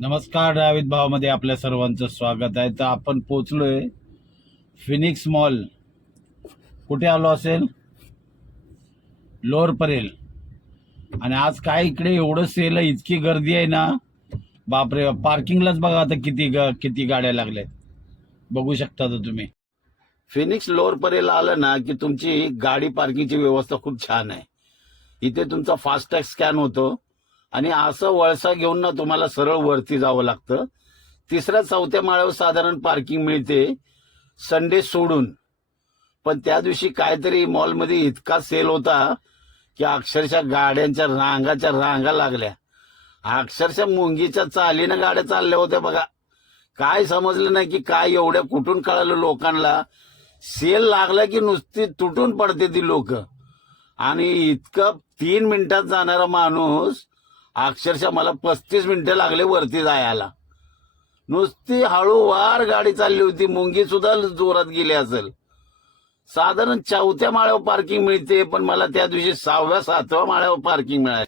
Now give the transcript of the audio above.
नमस्कार डावित भावमध्ये आपल्या सर्वांचं स्वागत आहे. तर आपण पोचलोय फिनिक्स मॉल. कुठे आलो असेल? लोअर परेल. आणि आज काय इकडे एवढं सेल आहे, इतकी गर्दी आहे ना, बापरे. पार्किंगलाच बघा आता किती गाड्या लागल्यात, बघू शकता तर तुम्ही. फिनिक्स लोअर परेल आलं ना की तुमची गाडी पार्किंगची व्यवस्था खूप छान आहे. इथे तुमचा फास्टॅग स्कॅन होतो आणि असं वळसा घेऊन ना तुम्हाला सरळ वरती जावं लागतं. तिसऱ्या चौथ्या माळ्यावर साधारण पार्किंग मिळते संडे सोडून. पण त्या दिवशी काहीतरी मॉलमध्ये इतका सेल होता की अक्षरशः गाड्यांच्या रांगाच्या रांगा लागल्या. अक्षरशः मुंगीच्या चालीनं गाड्या चालल्या होत्या बघा. काय समजलं नाही की काय एवढ्या कुठून कळालं लोकांना. सेल लागला की नुसती तुटून पडते ती लोक. आणि इतकं 3 मिनिटात जाणारा माणूस अक्षरशः मला 35 मिनिटं लागले वरती जायला. नुसती हळूवार गाडी चालली होती. मुंगी सुद्धा जोरात गेली असेल. साधारण 4थ्या माळ्यावर पार्किंग मिळते, पण मला त्या दिवशी 6व्या 7व्या माळ्यावर पार्किंग मिळाली.